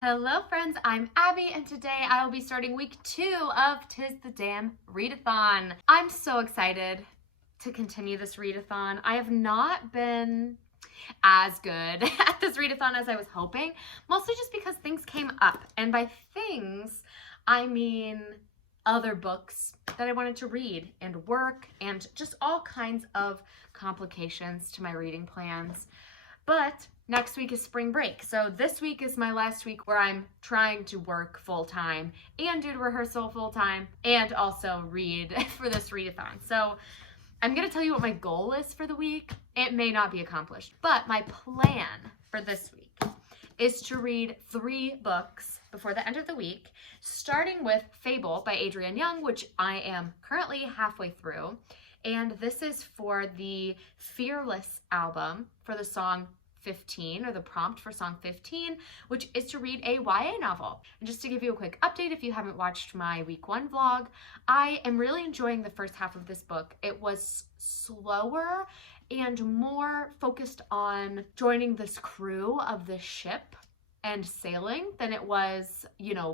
Hello friends, I'm Abby and today I will be starting week 2 of Tis the Damn Readathon. I'm so excited to continue this readathon. I have not been as good at this readathon as I was hoping, mostly just because things came up. And by things, I mean other books that I wanted to read and work and just all kinds of complications to my reading plans. But next week is spring break. So this week is my last week where I'm trying to work full time and do rehearsal full time and also read for this readathon. So I'm going to tell you what my goal is for the week. It may not be accomplished, but my plan for this week is to read 3 books before the end of the week, starting with Fable by Adrienne Young, which I am currently halfway through. And this is for the Fearless album for the song 15, or the prompt for song 15, which is to read a YA novel. And just to give you a quick update, if you haven't watched my week 1 vlog, I am really enjoying the first half of this book. It was slower and more focused on joining this crew of this ship and sailing than it was,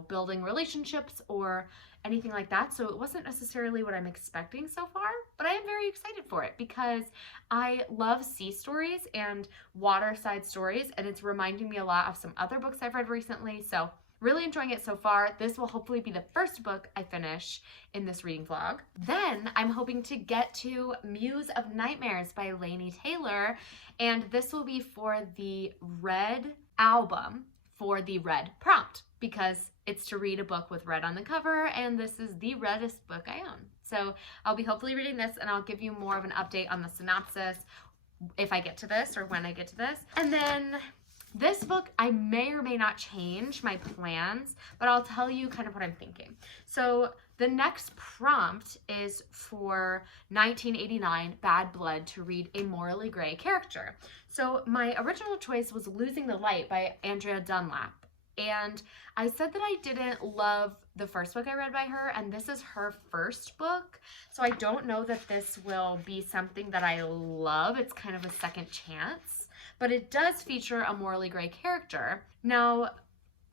building relationships or anything like that. So it wasn't necessarily what I'm expecting so far, but I am very excited for it because I love sea stories and waterside stories, and it's reminding me a lot of some other books I've read recently. So really enjoying it so far. This will hopefully be the first book I finish in this reading vlog. Then I'm hoping to get to Muse of Nightmares by Laini Taylor, and this will be for the Red album for the Red prompt, because it's to read a book with red on the cover, and this is the reddest book I own. So I'll be hopefully reading this, and I'll give you more of an update on the synopsis if I get to this or when I get to this. And then this book, I may or may not change my plans, but I'll tell you kind of what I'm thinking. So the next prompt is for 1989 Bad Blood to read a morally gray character. So my original choice was Losing the Light by Andrea Dunlap. And I said that I didn't love the first book I read by her, and this is her first book. So I don't know that this will be something that I love. It's kind of a second chance, but it does feature a morally gray character. Now,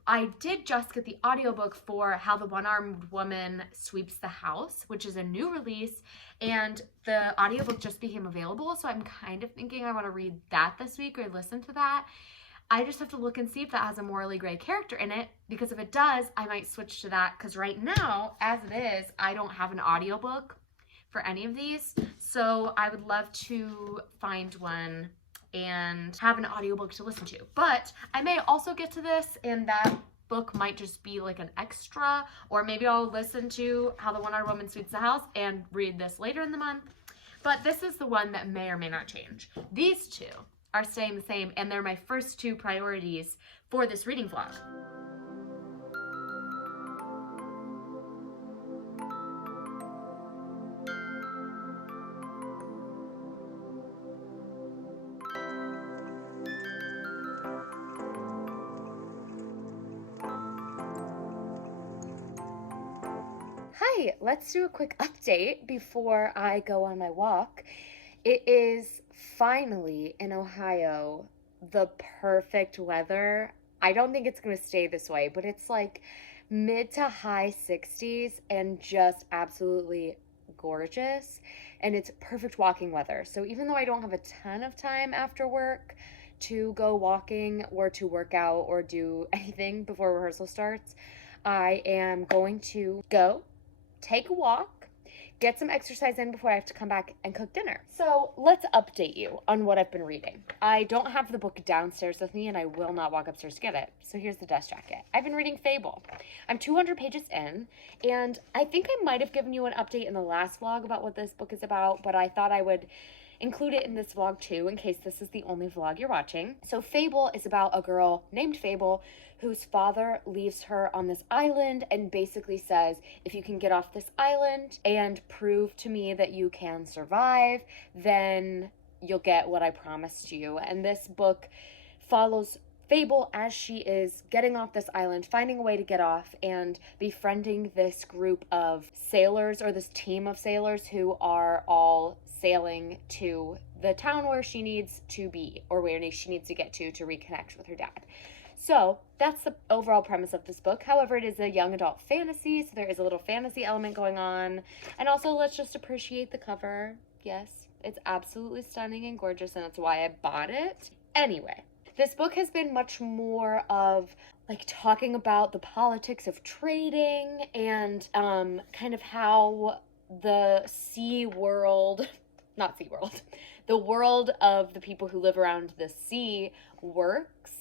I did just get the audiobook for How the One-Armed Woman Sweeps the House, which is a new release, and the audiobook just became available, so I'm kind of thinking I want to read that this week or listen to that. I just have to look and see if that has a morally gray character in it, because if it does, I might switch to that, because right now, as it is, I don't have an audiobook for any of these, so I would love to find one and have an audiobook to listen to. But I may also get to this and that book might just be like an extra, or maybe I'll listen to How the One-Armed Woman Sweeps the House and read this later in the month. But this is the one that may or may not change. These two are staying the same, and they're my first 2 priorities for this reading vlog. Hi, let's do a quick update before I go on my walk. It is finally in Ohio the perfect weather. I don't think it's going to stay this way, but it's like mid to high 60s and just absolutely gorgeous. And it's perfect walking weather. So even though I don't have a ton of time after work to go walking or to work out or do anything before rehearsal starts, I am going to go take a walk, get some exercise in before I have to come back and cook dinner. So let's update you on what I've been reading. I don't have the book downstairs with me, and I will not walk upstairs to get it. So here's the dust jacket. I've been reading Fable. I'm 200 pages in, and I think I might have given you an update in the last vlog about what this book is about, but I thought I would include it in this vlog too, in case this is the only vlog you're watching. So Fable is about a girl named Fable whose father leaves her on this island and basically says, if you can get off this island and prove to me that you can survive, then you'll get what I promised you. And this book follows Fable as she is getting off this island, finding a way to get off, and befriending this group of sailors, or this team of sailors who are all sailing to the town where she needs to be, or where she needs to get to reconnect with her dad. So that's the overall premise of this book. However, it is a young adult fantasy, so there is a little fantasy element going on. And also, let's just appreciate the cover. Yes, it's absolutely stunning and gorgeous, and that's why I bought it. Anyway, this book has been much more of like talking about the politics of trading and kind of how the sea world, not sea world, the world of the people who live around the sea works.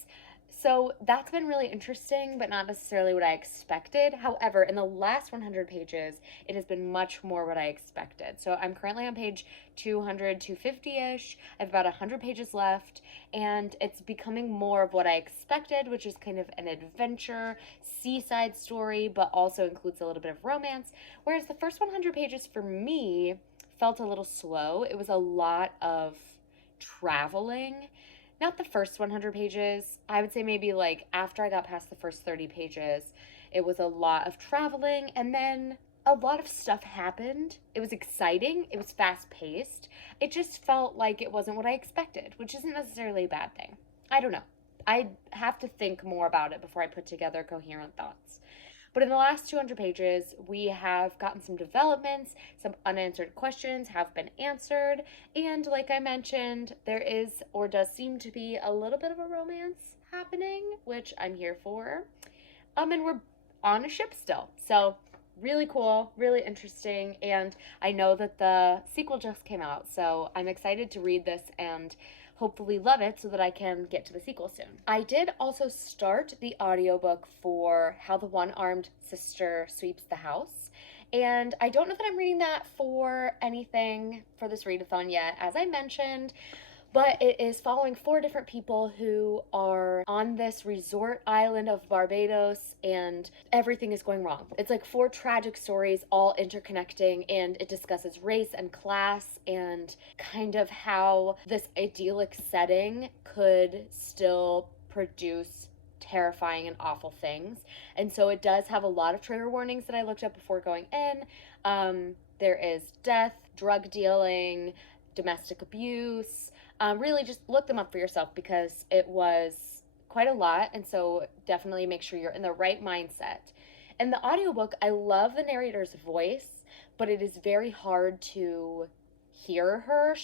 So that's been really interesting, but not necessarily what I expected. However, in the last 100 pages, it has been much more what I expected. So I'm currently on page 200, 250-ish. I have about 100 pages left, and it's becoming more of what I expected, which is kind of an adventure, seaside story, but also includes a little bit of romance. Whereas the first 100 pages for me felt a little slow. It was a lot of traveling. Not the first 100 pages. I would say maybe like after I got past the first 30 pages, it was a lot of traveling, and then a lot of stuff happened. It was exciting. It was fast paced. It just felt like it wasn't what I expected, which isn't necessarily a bad thing. I don't know. I have to think more about it before I put together coherent thoughts. But in the last 200 pages, we have gotten some developments, some unanswered questions have been answered, and like I mentioned, there is or does seem to be a little bit of a romance happening, which I'm here for. And we're on a ship still, so really cool, really interesting, and I know that the sequel just came out, so I'm excited to read this and hopefully love it so that I can get to the sequel soon. I did also start the audiobook for How the One-Armed Sister Sweeps the House, and I don't know that I'm reading that for anything for this readathon yet, as I mentioned, but it is following 4 different people who are on this resort island of Barbados, and everything is going wrong. It's like 4 tragic stories all interconnecting, and it discusses race and class and kind of how this idyllic setting could still produce terrifying and awful things. And so it does have a lot of trigger warnings that I looked up before going in. There is death, drug dealing, domestic abuse. Really just look them up for yourself because it was quite a lot, and so definitely make sure you're in the right mindset. In the audiobook, I love the narrator's voice, but it is very hard to hear her.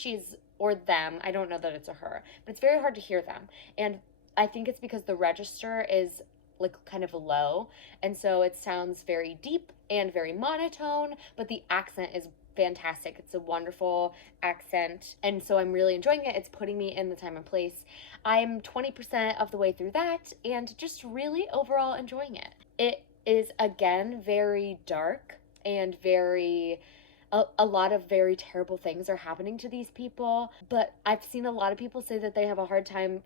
Or them, I don't know that it's a her, but it's very hard to hear them. And I think it's because the register is like kind of low, and so it sounds very deep and very monotone, but the accent is fantastic. It's a wonderful accent, and so I'm really enjoying it. It's putting me in the time and place. I'm 20% of the way through that and just really overall enjoying it. It is again very dark and a lot of very terrible things are happening to these people, but I've seen a lot of people say that they have a hard time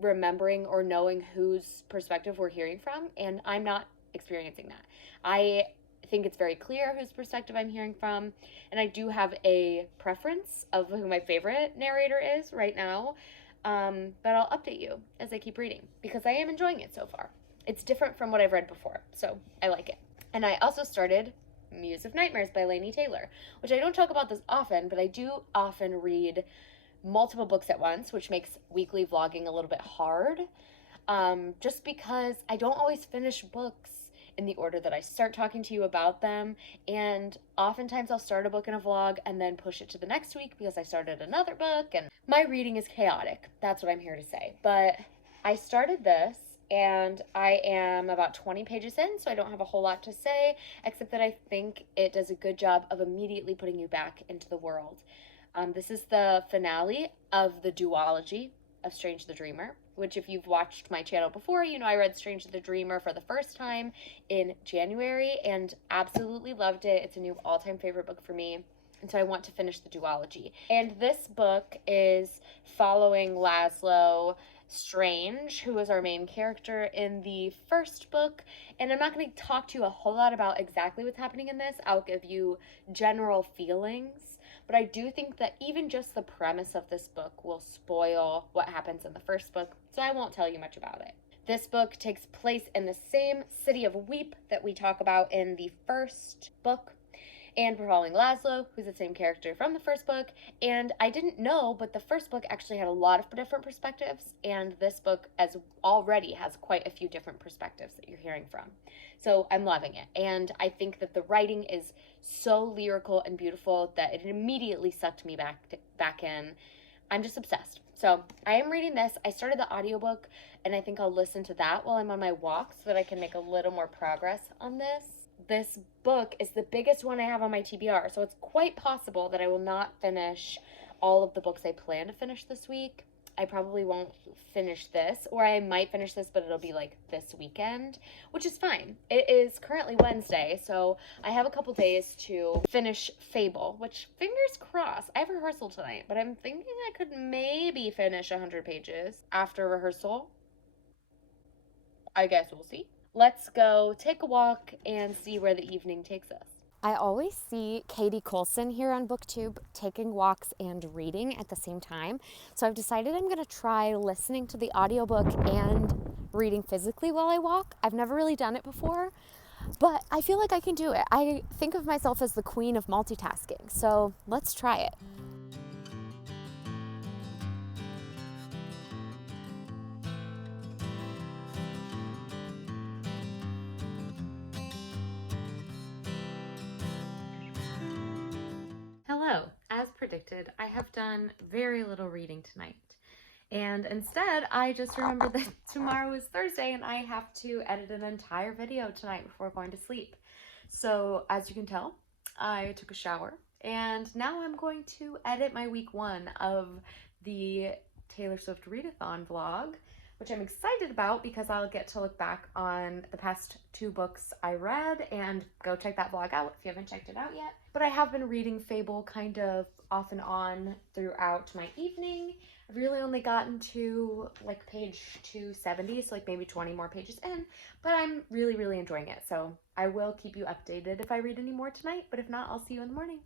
remembering or knowing whose perspective we're hearing from, and I'm not experiencing that. I think it's very clear whose perspective I'm hearing from, and I do have a preference of who my favorite narrator is right now, but I'll update you as I keep reading because I am enjoying it so far. It's different from what I've read before, so I like it. And I also started Muse of Nightmares by Laini Taylor, which I don't talk about this often, but I do often read multiple books at once, which makes weekly vlogging a little bit hard, just because I don't always finish books in the order that I start talking to you about them, and oftentimes I'll start a book in a vlog and then push it to the next week because I started another book, and my reading is chaotic. That's what I'm here to say. But I started this, and I am about 20 pages in, so I don't have a whole lot to say, except that I think it does a good job of immediately putting you back into the world. This is the finale of the duology of Strange the Dreamer, which if you've watched my channel before, you know I read Strange the Dreamer for the first time in January and absolutely loved it. It's a new all-time favorite book for me, and so I want to finish the duology. And this book is following Laszlo Strange, who is our main character in the first book, and I'm not going to talk to you a whole lot about exactly what's happening in this. I'll give you general feelings, but I do think that even just the premise of this book will spoil what happens in the first book, so I won't tell you much about it. This book takes place in the same city of Weep that we talk about in the first book, and we're following Laszlo, who's the same character from the first book. And I didn't know, but the first book actually had a lot of different perspectives, and this book as already has quite a few different perspectives that you're hearing from. So I'm loving it, and I think that the writing is so lyrical and beautiful that it immediately sucked me back in. I'm just obsessed. So I am reading this. I started the audiobook, and I think I'll listen to that while I'm on my walk so that I can make a little more progress on this. This book is the biggest one I have on my TBR, so it's quite possible that I will not finish all of the books I plan to finish this week. I probably won't finish this, or I might finish this, but it'll be like this weekend, which is fine. It is currently Wednesday, so I have a couple days to finish Fable, which, fingers crossed, I have rehearsal tonight, but I'm thinking I could maybe finish 100 pages after rehearsal. I guess we'll see. Let's go take a walk and see where the evening takes us. I always see Katie Coulson here on BookTube taking walks and reading at the same time. So I've decided I'm going to try listening to the audiobook and reading physically while I walk. I've never really done it before, but I feel like I can do it. I think of myself as the queen of multitasking. So let's try it. Hello. As predicted, I have done very little reading tonight. And instead, I just remembered that tomorrow is Thursday and I have to edit an entire video tonight before going to sleep. So as you can tell, I took a shower and now I'm going to edit my week 1 of the Taylor Swift Readathon vlog, which I'm excited about because I'll get to look back on the past 2 books I read and go check that vlog out if you haven't checked it out yet. But I have been reading Fable kind of off and on throughout my evening. I've really only gotten to like page 270, so like maybe 20 more pages in, but I'm really enjoying it. So I will keep you updated if I read any more tonight, but if not, I'll see you in the morning.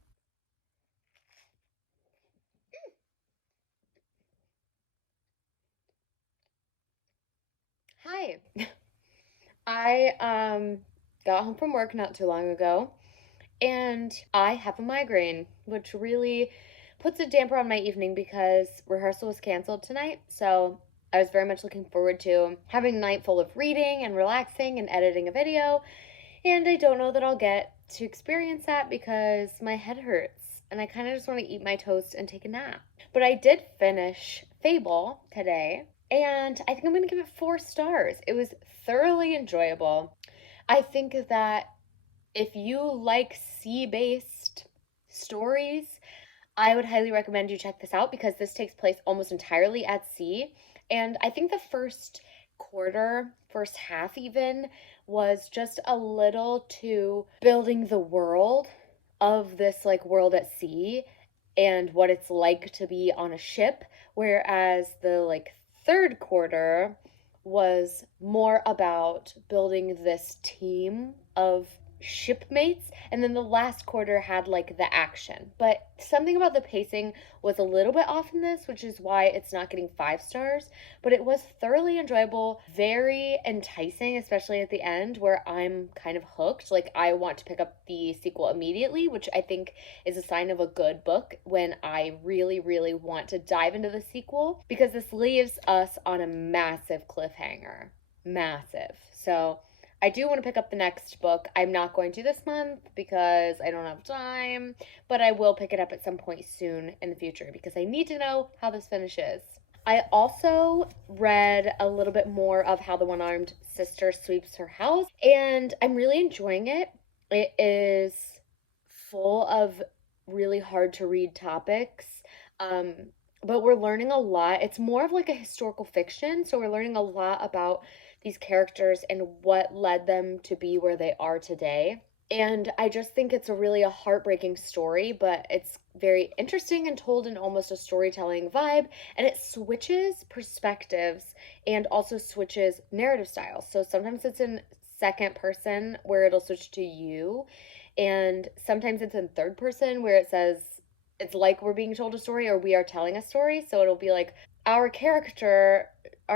Hi. I got home from work not too long ago, and I have a migraine, which really puts a damper on my evening because rehearsal was canceled tonight. So I was very much looking forward to having a night full of reading and relaxing and editing a video. And I don't know that I'll get to experience that because my head hurts and I kind of just want to eat my toast and take a nap. But I did finish Fable today, and I think I'm going to give it 4 stars. It was thoroughly enjoyable. I think that if you like sea-based stories, I would highly recommend you check this out because this takes place almost entirely at sea. And I think the first quarter, first half even, was just a little too building the world of this like world at sea and what it's like to be on a ship, whereas the like third quarter was more about building this team of shipmates, and then the last quarter had like the action. But something about the pacing was a little bit off in this, which is why it's not getting 5 stars, but it was thoroughly enjoyable, very enticing, especially at the end where I'm kind of hooked. Like I want to pick up the sequel immediately, which I think is a sign of a good book when I really want to dive into the sequel, because this leaves us on a massive cliffhanger. Massive. So I do want to pick up the next book. I'm not going to this month because I don't have time, but I will pick it up at some point soon in the future because I need to know how this finishes. I also read a little bit more of How the One-Armed Sister Sweeps Her House, and I'm really enjoying it. It is full of really hard to read topics, but we're learning a lot. It's more of like a historical fiction, so we're learning a lot about these characters and what led them to be where they are today. And I just think it's a heartbreaking story, but it's very interesting and told in almost a storytelling vibe, and it switches perspectives and also switches narrative styles. So sometimes it's in second person where it'll switch to you, and sometimes it's in third person where it says it's like we're being told a story or we are telling a story. So it'll be like our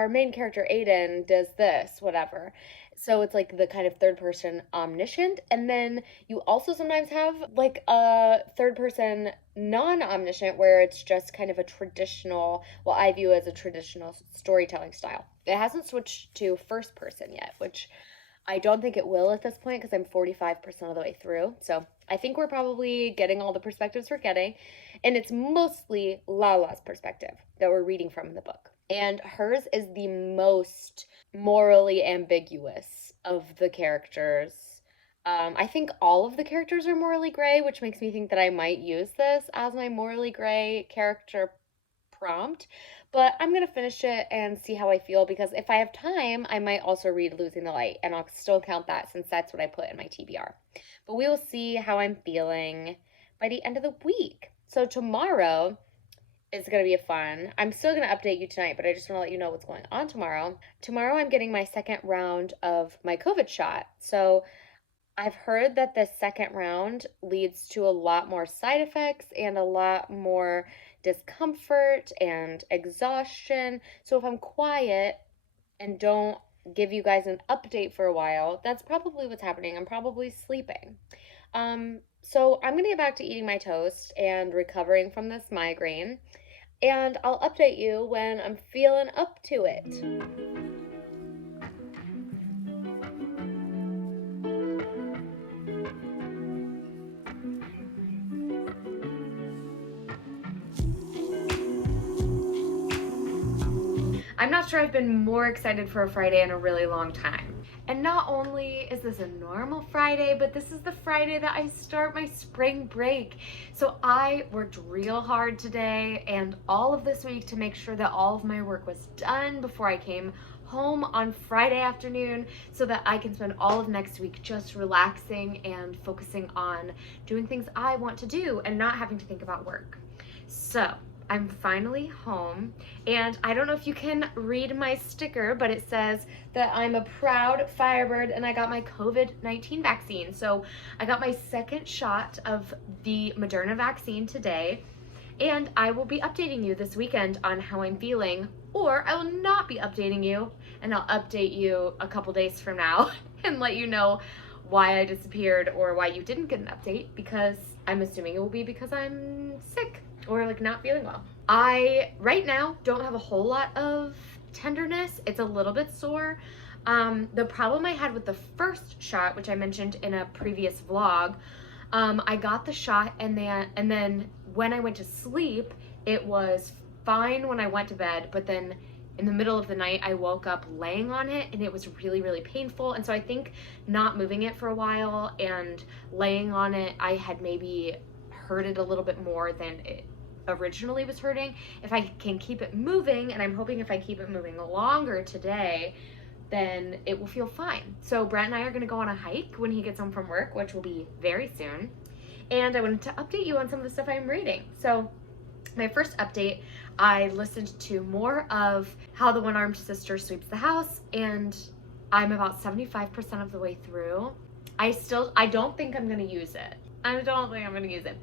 main character Aiden does this, whatever. So it's like the kind of third person omniscient. And then you also sometimes have like a third person non omniscient where it's just kind of a traditional, what I view as a traditional storytelling style. It hasn't switched to first person yet, which I don't think it will at this point because I'm 45% of the way through. So I think we're probably getting all the perspectives we're getting. And it's mostly Lala's perspective that we're reading from in the book. And hers is the most morally ambiguous of the characters. I think all of the characters are morally gray, which makes me think that I might use this as my morally gray character prompt. But I'm going to finish it and see how I feel because if I have time, I might also read Losing the Light and I'll still count that since that's what I put in my TBR. But we will see how I'm feeling by the end of the week. So tomorrow is going to be fun. I'm still going to update you tonight, but I just want to let you know what's going on tomorrow. Tomorrow I'm getting my second round of my COVID shot. So I've heard that the second round leads to a lot more side effects and a lot more discomfort and exhaustion. So if I'm quiet and don't give you guys an update for a while, that's probably what's happening. I'm probably sleeping. So I'm gonna get back to eating my toast and recovering from this migraine, and I'll update you when I'm feeling up to it. I'm not sure I've been more excited for a Friday in a really long time. And not only is this a normal Friday, but this is the Friday that I start my spring break. So I worked real hard today and all of this week to make sure that all of my work was done before I came home on Friday afternoon so that I can spend all of next week just relaxing and focusing on doing things I want to do and not having to think about work. So I'm finally home, and I don't know if you can read my sticker, but it says that I'm a proud Firebird and I got my COVID-19 vaccine. So I got my second shot of the Moderna vaccine today, and I will be updating you this weekend on how I'm feeling, or I will not be updating you, and I'll update you a couple days from now and let you know why I disappeared or why you didn't get an update, because I'm assuming it will be because I'm sick or like not feeling well. I right now don't have a whole lot of tenderness. It's a little bit sore. The problem I had with the first shot, which I mentioned in a previous vlog, I got the shot and then when I went to sleep, it was fine when I went to bed, but then in the middle of the night, I woke up laying on it and it was really, really painful. And so I think not moving it for a while and laying on it, I had maybe hurt it a little bit more than it originally was hurting. If I can keep it moving, and I'm hoping if I keep it moving longer today, then it will feel fine. So Brett and I are gonna go on a hike when he gets home from work, which will be very soon. And I wanted to update you on some of the stuff I'm reading. So my first update, I listened to more of How the One-Armed Sister Sweeps the House, and I'm about 75% of the way through. I don't think I'm gonna use it.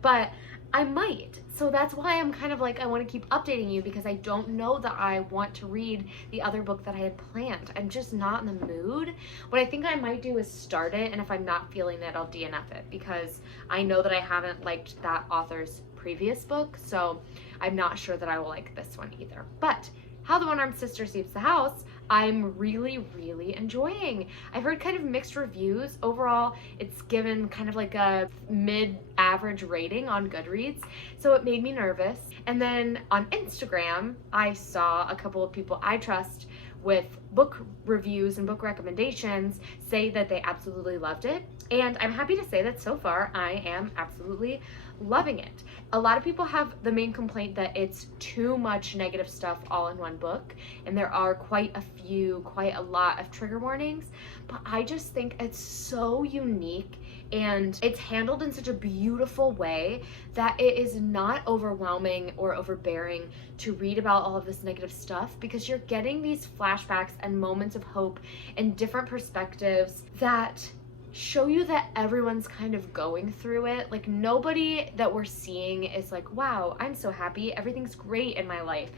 But I might. So that's why I'm kind of like, I want to keep updating you because I don't know that I want to read the other book that I had planned. I'm just not in the mood. What I think I might do is start it, and if I'm not feeling it, I'll DNF it because I know that I haven't liked that author's previous book, so I'm not sure that I will like this one either. But How the One-Armed Sister Sweeps the House, I'm really, really enjoying. I've heard kind of mixed reviews. Overall, it's given kind of like a mid-average rating on Goodreads, so it made me nervous. And then on Instagram, I saw a couple of people I trust with book reviews and book recommendations say that they absolutely loved it. And I'm happy to say that so far I am absolutely loving it. A lot of people have the main complaint that it's too much negative stuff all in one book, and there are quite a lot of trigger warnings, but I just think it's so unique and it's handled in such a beautiful way that it is not overwhelming or overbearing to read about all of this negative stuff, because you're getting these flashbacks and moments of hope and different perspectives that show you that everyone's kind of going through it. Like, nobody that we're seeing is like, wow, I'm so happy, everything's great in my life,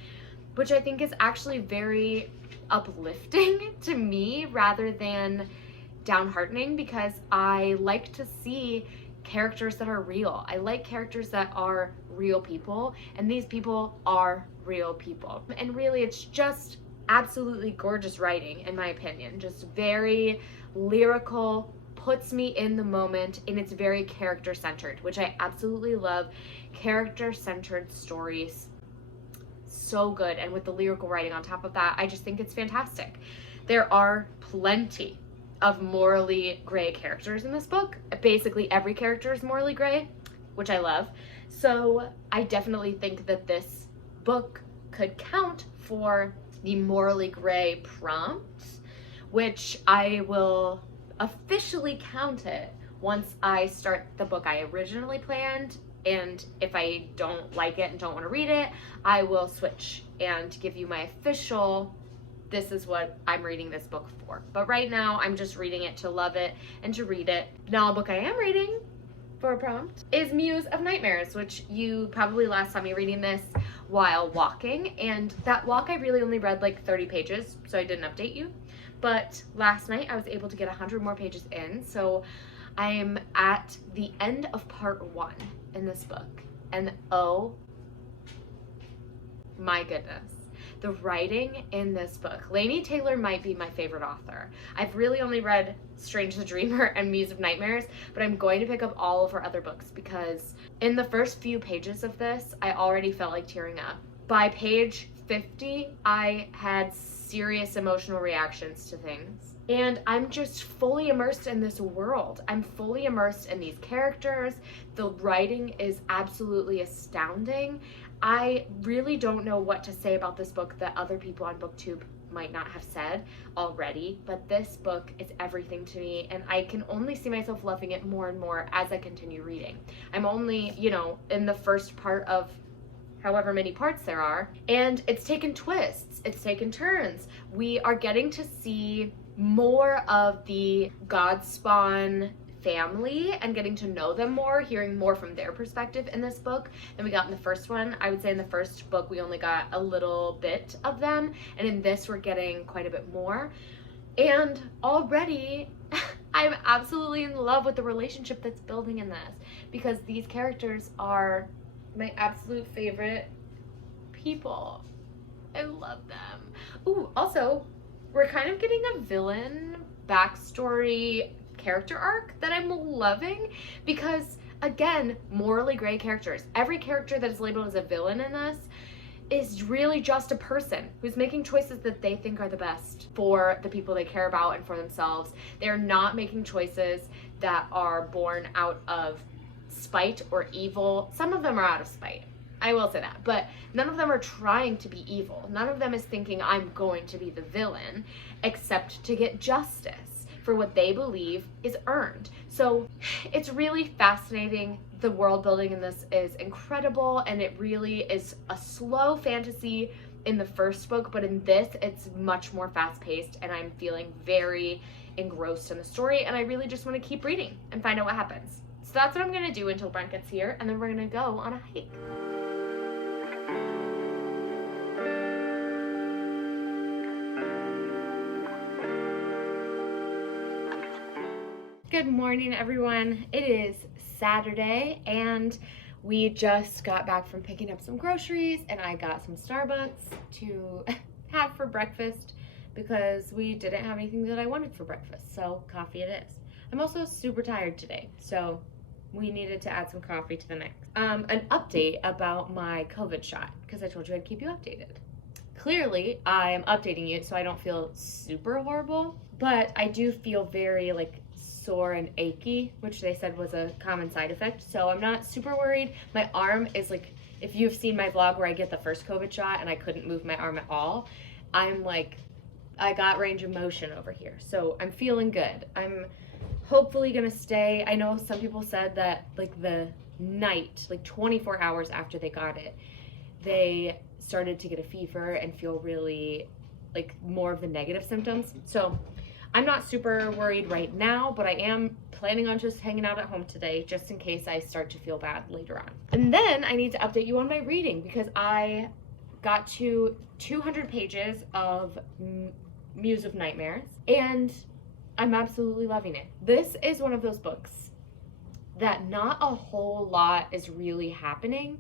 which I think is actually very uplifting to me, rather than downheartening because I like to see characters that are real. I like characters that are real people, and these people are real people. And really, it's just absolutely gorgeous writing, in my opinion. Just very lyrical, puts me in the moment, and it's very character-centered, which I absolutely love. Character-centered stories, so good. And with the lyrical writing on top of that, I just think it's fantastic. There are plenty of morally gray characters in this book. Basically every character is morally gray, which I love. So I definitely think that this book could count for the morally gray prompt, which I will officially count it once I start the book I originally planned. And if I don't like it and don't want to read it, I will switch and give you my official, this is what I'm reading this book for. But right now, I'm just reading it to love it and to read it. Now, a book I am reading for a prompt is Muse of Nightmares, which you probably last saw me reading this while walking. And that walk, I really only read like 30 pages, so I didn't update you. But last night, I was able to get 100 more pages in. So I'm at the end of part 1 in this book. And oh my goodness. The writing in this book. Laini Taylor might be my favorite author. I've really only read Strange the Dreamer and Muse of Nightmares, but I'm going to pick up all of her other books because in the first few pages of this, I already felt like tearing up. By page 50, I had serious emotional reactions to things. And I'm just fully immersed in this world. I'm fully immersed in these characters. The writing is absolutely astounding. I really don't know what to say about this book that other people on BookTube might not have said already, but this book is everything to me, and I can only see myself loving it more and more as I continue reading. I'm only, in the first part of however many parts there are, and it's taken twists, it's taken turns. We are getting to see more of the Godspawn family and getting to know them more, hearing more from their perspective in this book than we got in the first one. I would say in the first book we only got a little bit of them, and in this we're getting quite a bit more. And already I'm absolutely in love with the relationship that's building in this, because these characters are my absolute favorite people. I love them. Ooh, also, we're kind of getting a villain backstory character arc that I'm loving because, again, morally gray characters. Every character that is labeled as a villain in this is really just a person who's making choices that they think are the best for the people they care about and for themselves. They're not making choices that are born out of spite or evil. Some of them are out of spite, I will say that, but none of them are trying to be evil. None of them is thinking I'm going to be the villain, except to get justice for what they believe is earned. So it's really fascinating. The world building in this is incredible, and it really is a slow fantasy in the first book, but in this it's much more fast-paced, and I'm feeling very engrossed in the story, and I really just want to keep reading and find out what happens. So that's what I'm going to do until Brent gets here, and then we're going to go on a hike. Good morning, everyone. It is Saturday, and we just got back from picking up some groceries, and I got some Starbucks to have for breakfast because we didn't have anything that I wanted for breakfast, so coffee it is. I'm also super tired today, so we needed to add some coffee to the mix. An update about my COVID shot, because I told you I'd keep you updated. Clearly, I am updating you so I don't feel super horrible, but I do feel very sore and achy, which they said was a common side effect, so I'm not super worried. My arm is if you've seen my vlog where I get the first COVID shot and I couldn't move my arm at all, I got range of motion over here, so I'm feeling good. I'm hopefully gonna stay. I know some people said that the night, 24 hours after they got it, they started to get a fever and feel really more of the negative symptoms. So I'm not super worried right now, but I am planning on just hanging out at home today just in case I start to feel bad later on. And then I need to update you on my reading because I got to 200 pages of Muse of Nightmares, and I'm absolutely loving it. This is one of those books that not a whole lot is really happening.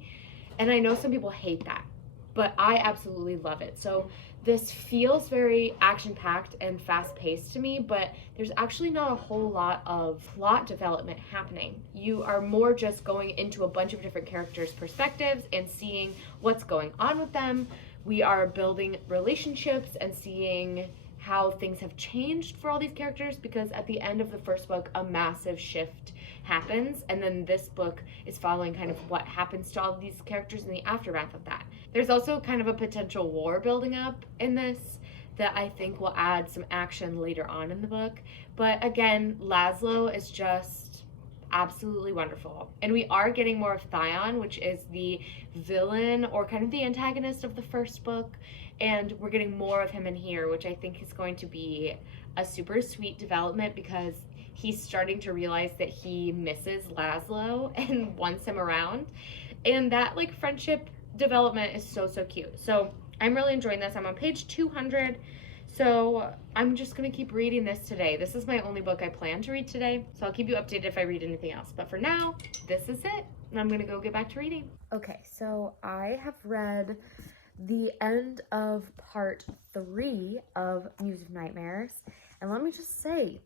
And I know some people hate that, but I absolutely love it. So this feels very action-packed and fast-paced to me, but there's actually not a whole lot of plot development happening. You are more just going into a bunch of different characters' perspectives and seeing what's going on with them. We are building relationships and seeing how things have changed for all these characters, because at the end of the first book, a massive shift happens, and then this book is following kind of what happens to all of these characters in the aftermath of that. There's also kind of a potential war building up in this that I think will add some action later on in the book. But again, Laszlo is just absolutely wonderful. And we are getting more of Thyon, which is the villain or kind of the antagonist of the first book. And we're getting more of him in here, which I think is going to be a super sweet development, because he's starting to realize that he misses Laszlo and wants him around. And that like friendship development is so cute. So I'm really enjoying this. I'm on page 200. So I'm just going to keep reading this today. This is my only book I plan to read today. So I'll keep you updated if I read anything else. But for now, this is it. And I'm going to go get back to reading. Okay, so I have read the end of part 3 of Muse of Nightmares. And let me just say,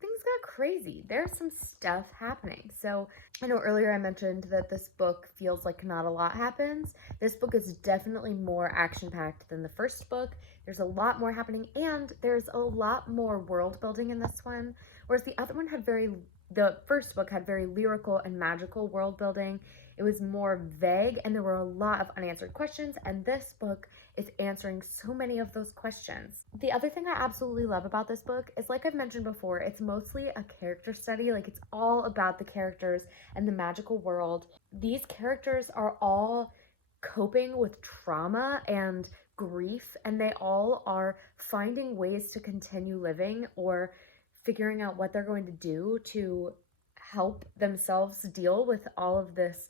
things got crazy. There's some stuff happening. So I know earlier I mentioned that this book feels like not a lot happens. This book is definitely more action-packed than the first book. There's a lot more happening, and there's a lot more world building in this one, whereas the other one had the first book had very lyrical and magical world building. It was more vague, and there were a lot of unanswered questions, and this book is answering so many of those questions. The other thing I absolutely love about this book is, like I've mentioned before, it's mostly a character study. Like, it's all about the characters and the magical world. These characters are all coping with trauma and grief, and they all are finding ways to continue living or figuring out what they're going to do to help themselves deal with all of this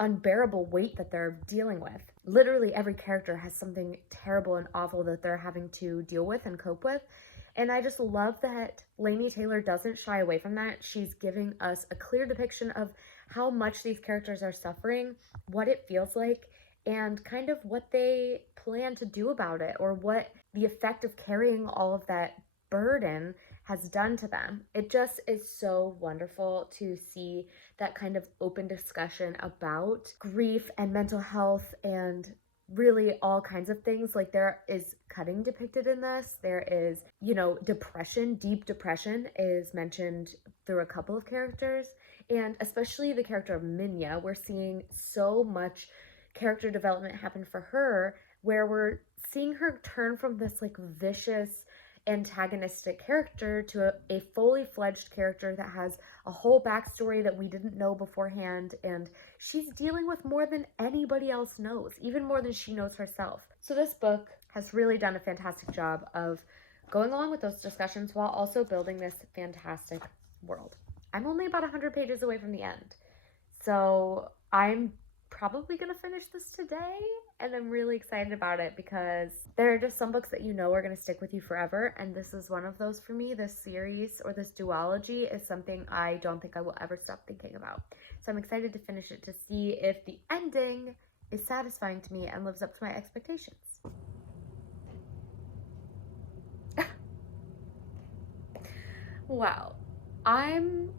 unbearable weight that they're dealing with. Literally every character has something terrible and awful that they're having to deal with and cope with. And I just love that Laini Taylor doesn't shy away from that. She's giving us a clear depiction of how much these characters are suffering, what it feels like, and kind of what they plan to do about it, or what the effect of carrying all of that burden has done to them. It just is so wonderful to see that kind of open discussion about grief and mental health and really all kinds of things. Like, there is cutting depicted in this. There is, depression, deep depression is mentioned through a couple of characters, and especially the character of Minya. We're seeing so much character development happen for her, where we're seeing her turn from this like vicious antagonistic character to a fully fledged character that has a whole backstory that we didn't know beforehand, and she's dealing with more than anybody else knows, even more than she knows herself. So this book has really done a fantastic job of going along with those discussions while also building this fantastic world. I'm only about 100 pages away from the end, so I'm probably gonna finish this today, and I'm really excited about it because there are just some books that are gonna stick with you forever, and this is one of those for me. This series, or this duology, is something I don't think I will ever stop thinking about. So I'm excited to finish it to see if the ending is satisfying to me and lives up to my expectations. Wow, I'm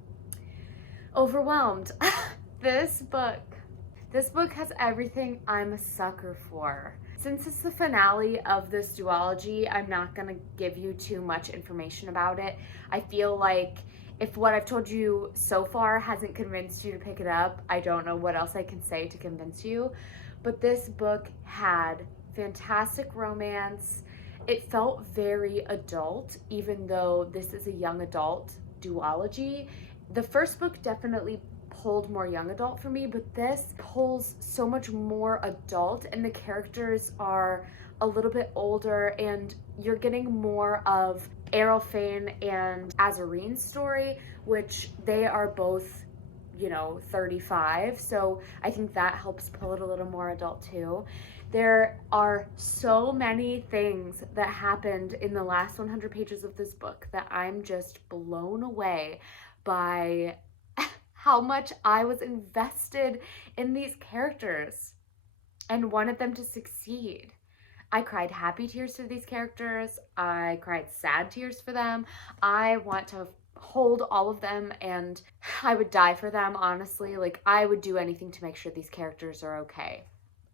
overwhelmed. This book has everything I'm a sucker for. Since it's the finale of this duology, I'm not gonna give you too much information about it. I feel like if what I've told you so far hasn't convinced you to pick it up, I don't know what else I can say to convince you. But this book had fantastic romance. It felt very adult, even though this is a young adult duology. The first book definitely pulled more young adult for me, but this pulls so much more adult, and the characters are a little bit older, and you're getting more of Arelphain and Azarine's story, which they are both 35. So I think that helps pull it a little more adult too. There are so many things that happened in the last 100 pages of this book that I'm just blown away by how much I was invested in these characters and wanted them to succeed. I cried happy tears for these characters. I cried sad tears for them. I want to hold all of them, and I would die for them, honestly. Like, I would do anything to make sure these characters are okay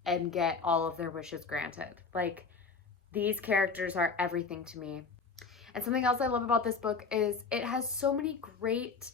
and get all of their wishes granted. Like, these characters are everything to me. And something else I love about this book is it has so many great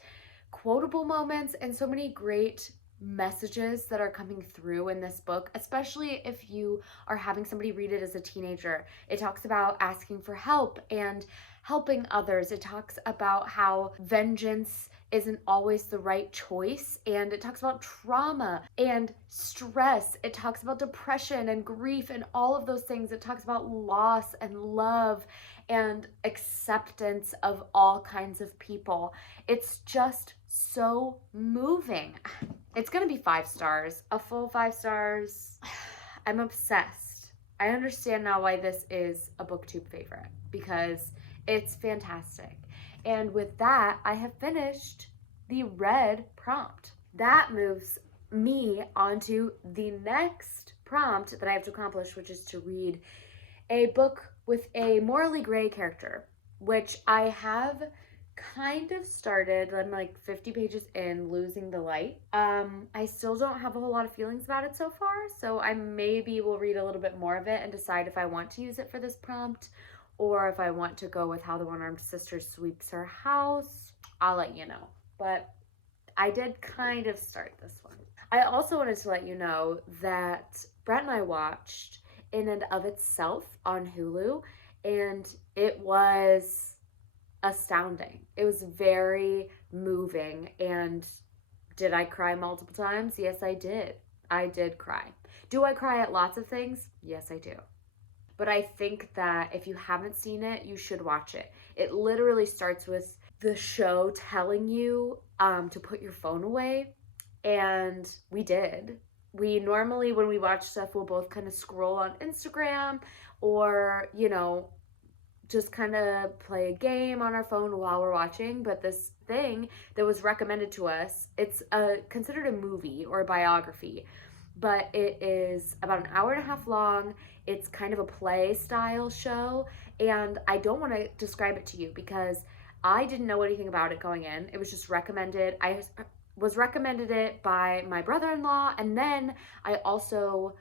quotable moments and so many great messages that are coming through in this book, especially if you are having somebody read it as a teenager. It talks about asking for help and helping others. It talks about how vengeance isn't always the right choice, and it talks about trauma and stress. It talks about depression and grief and all of those things. It talks about loss and love and acceptance of all kinds of people. It's just so moving. It's gonna be 5 stars, a full 5 stars. I'm obsessed. I understand now why this is a BookTube favorite, because it's fantastic. And with that, I have finished the red prompt. That moves me onto the next prompt that I have to accomplish, which is to read a book with a morally gray character, which I have kind of started. I'm like 50 pages in, losing the light. I still don't have a whole lot of feelings about it so far, so I maybe will read a little bit more of it and decide if I want to use it for this prompt or if I want to go with How the One-Armed Sister Sweeps Her House. I'll let you know. But I did kind of start this one. I also wanted to let you know that Brett and I watched In and of Itself on Hulu, and it was astounding. It was very moving. And did I cry multiple times? Yes, I did. I did cry. Do I cry at lots of things? Yes, I do. But I think that if you haven't seen it, you should watch it. It literally starts with the show telling you to put your phone away, and we did. We normally, when we watch stuff, we'll both kind of scroll on Instagram or, just kind of play a game on our phone while we're watching. But this thing that was recommended to us, it's considered a movie or a biography, but it is about an hour and a half long. It's kind of a play style show, and I don't want to describe it to you because I didn't know anything about it going in. It was just recommended. I was recommended it by my brother-in-law, and then I also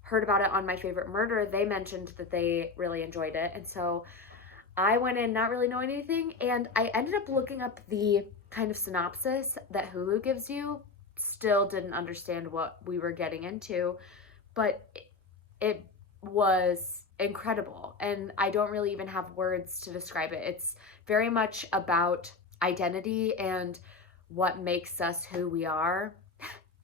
heard about it on My Favorite Murder. They mentioned that they really enjoyed it, and so I went in not really knowing anything, and I ended up looking up the kind of synopsis that Hulu gives you. Still didn't understand what we were getting into, but it was incredible, and I don't really even have words to describe it. It's very much about identity and what makes us who we are.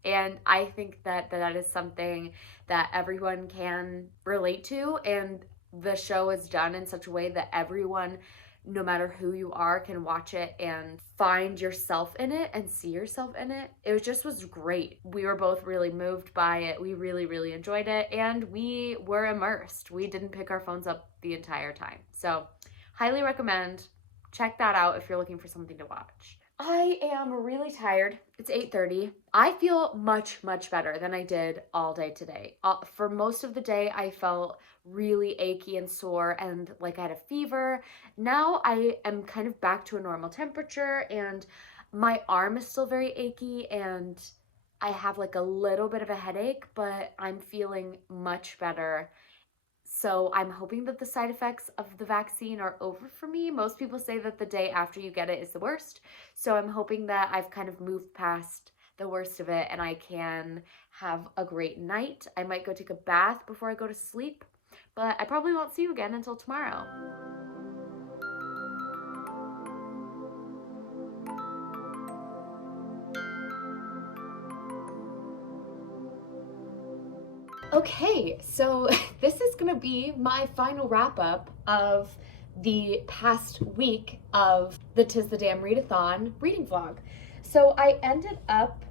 And I think that that is something that everyone can relate to, and the show is done in such a way that everyone, no matter who you are, can watch it and find yourself in it and see yourself in it. It was great. We were both really moved by it. We really, really enjoyed it, and we were immersed. We didn't pick our phones up the entire time. So highly recommend. Check that out if you're looking for something to watch. I am really tired. It's 8:30. I feel much, much better than I did all day today. For most of the day, I felt really achy and sore and like I had a fever. Now I am kind of back to a normal temperature, and my arm is still very achy, and I have like a little bit of a headache, but I'm feeling much better. So I'm hoping that the side effects of the vaccine are over for me. Most people say that the day after you get it is the worst. So I'm hoping that I've kind of moved past the worst of it and I can have a great night. I might go take a bath before I go to sleep, but I probably won't see you again until tomorrow. Okay, so this is gonna be my final wrap up of the past week of the 'Tis the Damn Readathon reading vlog. So I ended up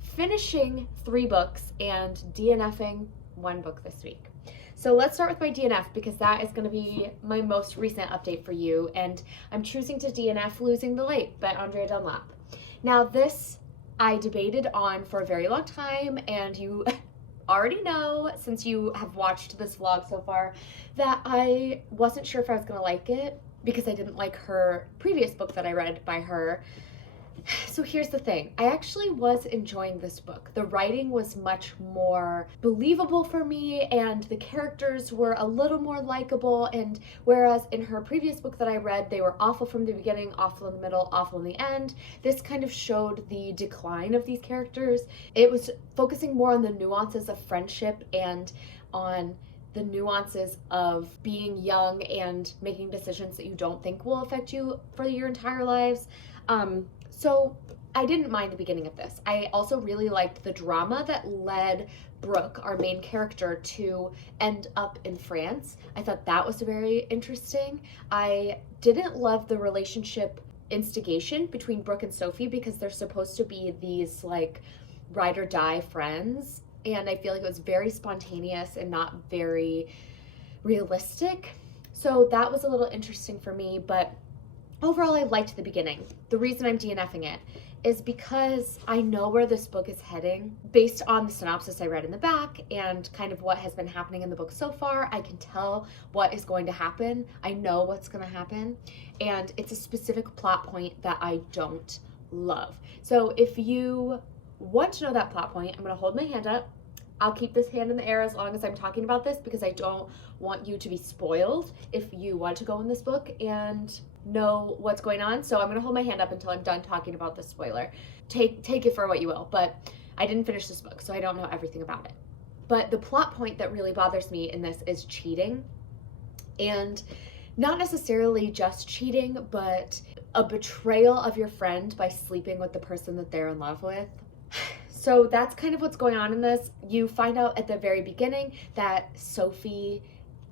finishing 3 books and DNFing 1 book this week. So let's start with my DNF because that is going to be my most recent update for you, and I'm choosing to DNF Losing the Light by Andrea Dunlap. Now this I debated on for a very long time, and you already know, since you have watched this vlog so far, that I wasn't sure if I was going to like it because I didn't like her previous book that I read by her. So here's the thing, I actually was enjoying this book. The writing was much more believable for me, and the characters were a little more likable, and whereas in her previous book that I read, they were awful from the beginning, awful in the middle, awful in the end, this kind of showed the decline of these characters. It was focusing more on the nuances of friendship and on the nuances of being young and making decisions that you don't think will affect you for your entire lives. So I didn't mind the beginning of this. I also really liked the drama that led Brooke, our main character, to end up in France. I thought that was very interesting. I didn't love the relationship instigation between Brooke and Sophie because they're supposed to be these like ride or die friends, and I feel like it was very spontaneous and not very realistic. So that was a little interesting for me, but overall, I liked the beginning. The reason I'm DNFing it is because I know where this book is heading. Based on the synopsis I read in the back and kind of what has been happening in the book so far, I can tell what is going to happen. I know what's going to happen, and it's a specific plot point that I don't love. So if you want to know that plot point, I'm going to hold my hand up. I'll keep this hand in the air as long as I'm talking about this because I don't want you to be spoiled if you want to go in this book and know what's going on. So I'm going to hold my hand up until I'm done talking about the spoiler. Take it for what you will, but I didn't finish this book, so I don't know everything about it. But the plot point that really bothers me in this is cheating. And not necessarily just cheating, but a betrayal of your friend by sleeping with the person that they're in love with. So that's kind of what's going on in this. You find out at the very beginning that Sophie,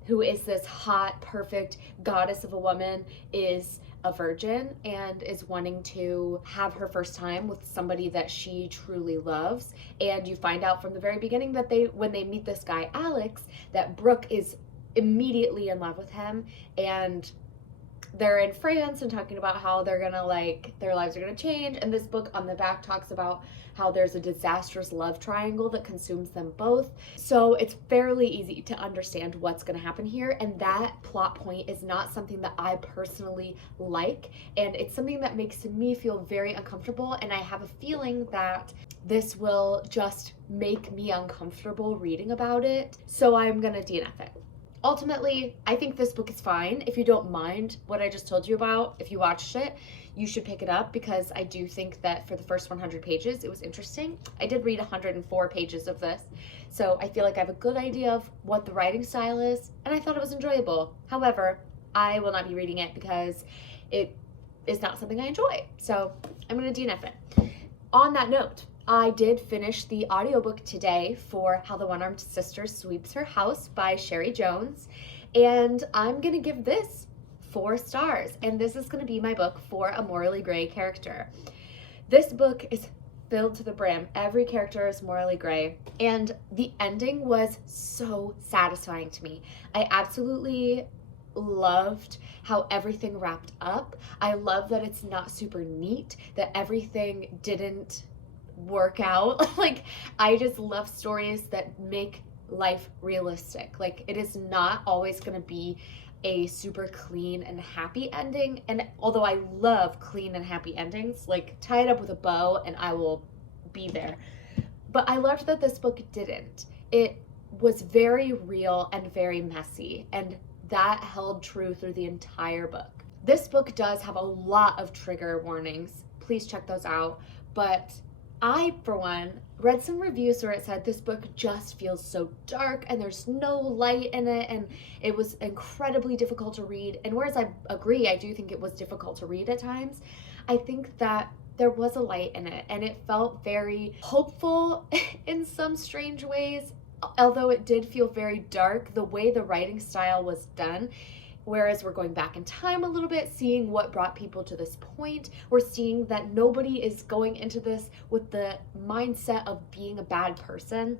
who is this hot, perfect goddess of a woman, is a virgin and is wanting to have her first time with somebody that she truly loves. And you find out from the very beginning that when they meet this guy, Alex, that Brooke is immediately in love with him, and they're in France and talking about how they're gonna their lives are gonna change. And this book on the back talks about how there's a disastrous love triangle that consumes them both. So it's fairly easy to understand what's gonna happen here. And that plot point is not something that I personally like. And it's something that makes me feel very uncomfortable. And I have a feeling that this will just make me uncomfortable reading about it. So I'm gonna DNF it. Ultimately, I think this book is fine. If you don't mind what I just told you about, if you watched it, you should pick it up because I do think that for the first 100 pages, it was interesting. I did read 104 pages of this, so I feel like I have a good idea of what the writing style is, and I thought it was enjoyable. However, I will not be reading it because it is not something I enjoy, so I'm going to DNF it. On that note, I did finish the audiobook today for How the One-Armed Sister Sweeps Her House by Sherry Jones, and I'm gonna give this 4 stars, and this is gonna be my book for a morally gray character. This book is filled to the brim. Every character is morally gray, and the ending was so satisfying to me. I absolutely loved how everything wrapped up. I love that it's not super neat, that everything didn't work out. Like, I just love stories that make life realistic. Like, it is not always going to be a super clean and happy ending. And although I love clean and happy endings, like, tie it up with a bow and I will be there. But I loved that this book didn't. It was very real and very messy, and that held true through the entire book. This book does have a lot of trigger warnings. Please check those out. But I, for one, read some reviews where it said this book just feels so dark and there's no light in it, and it was incredibly difficult to read. And whereas I agree, I do think it was difficult to read at times, I think that there was a light in it, and it felt very hopeful in some strange ways. Although it did feel very dark, the way the writing style was done, whereas we're going back in time a little bit, seeing what brought people to this point. We're seeing that nobody is going into this with the mindset of being a bad person.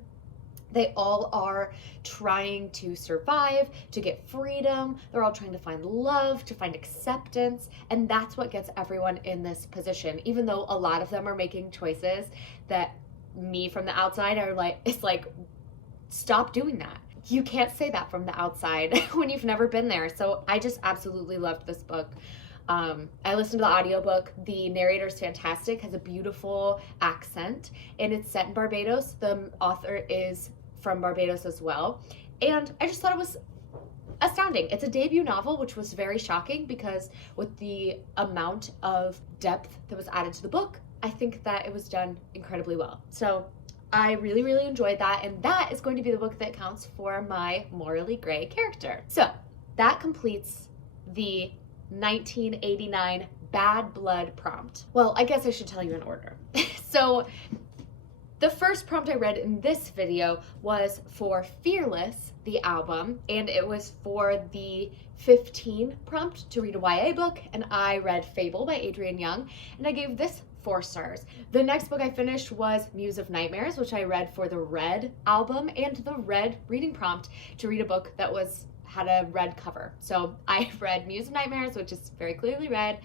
They all are trying to survive, to get freedom. They're all trying to find love, to find acceptance. And that's what gets everyone in this position, even though a lot of them are making choices that me from the outside are like, it's like, stop doing that. You can't say that from the outside when you've never been there. So I just absolutely loved this book. I listened to the audiobook. The narrator's fantastic, has a beautiful accent, and it's set in Barbados. The author is from Barbados as well. And I just thought it was astounding. It's a debut novel, which was very shocking because with the amount of depth that was added to the book, I think that it was done incredibly well. So I really, really enjoyed that, and that is going to be the book that counts for my morally gray character. So that completes the 1989 Bad Blood prompt. Well, I guess I should tell you in order. So the first prompt I read in this video was for Fearless, the album, and it was for the 15 prompt to read a YA book, and I read Fable by Adrienne Young, and I gave this 4 stars. The next book I finished was Muse of Nightmares, which I read for the Red album and the Red reading prompt to read a book that had a red cover. So I read Muse of Nightmares, which is very clearly red,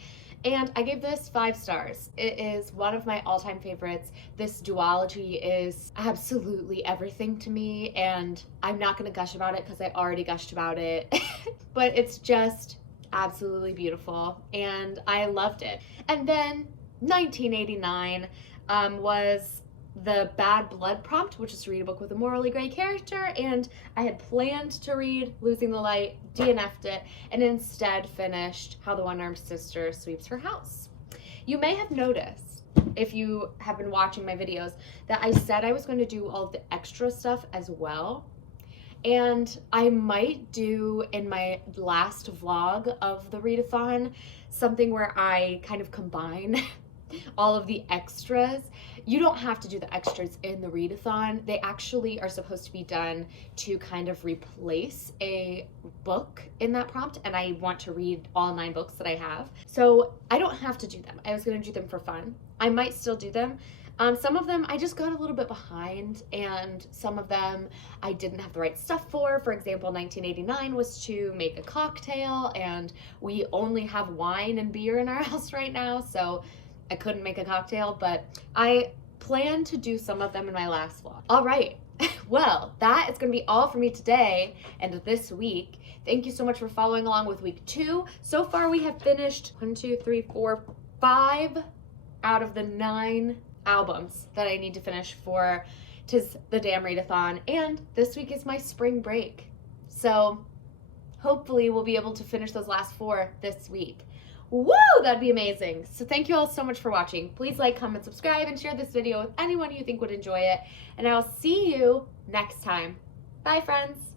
and I gave this 5 stars. It is one of my all-time favorites. This duology is absolutely everything to me, and I'm not going to gush about it because I already gushed about it, but it's just absolutely beautiful, and I loved it. And then 1989 was the Bad Blood prompt, which is to read a book with a morally gray character, and I had planned to read Losing the Light, DNF'd it, and instead finished How the One-Armed Sister Sweeps Her House. You may have noticed, if you have been watching my videos, that I said I was going to do all of the extra stuff as well, and I might do in my last vlog of the readathon something where I kind of combine all of the extras. You don't have to do the extras in the readathon. They actually are supposed to be done to kind of replace a book in that prompt, and I want to read all 9 books that I have. So I don't have to do them. I was going to do them for fun. I might still do them. Some of them I just got a little bit behind, and some of them I didn't have the right stuff for. For example, 1989 was to make a cocktail, and we only have wine and beer in our house right now, so I couldn't make a cocktail, but I plan to do some of them in my last vlog. All right, well, that is going to be all for me today and this week. Thank you so much for following along with week 2. So far, we have finished 5 out of the 9 albums that I need to finish for Tis the Damn Readathon, and this week is my spring break. So hopefully we'll be able to finish those last 4 this week. Woo! That'd be amazing. So thank you all so much for watching. Please like, comment, subscribe, and share this video with anyone you think would enjoy it. And I'll see you next time. Bye, friends.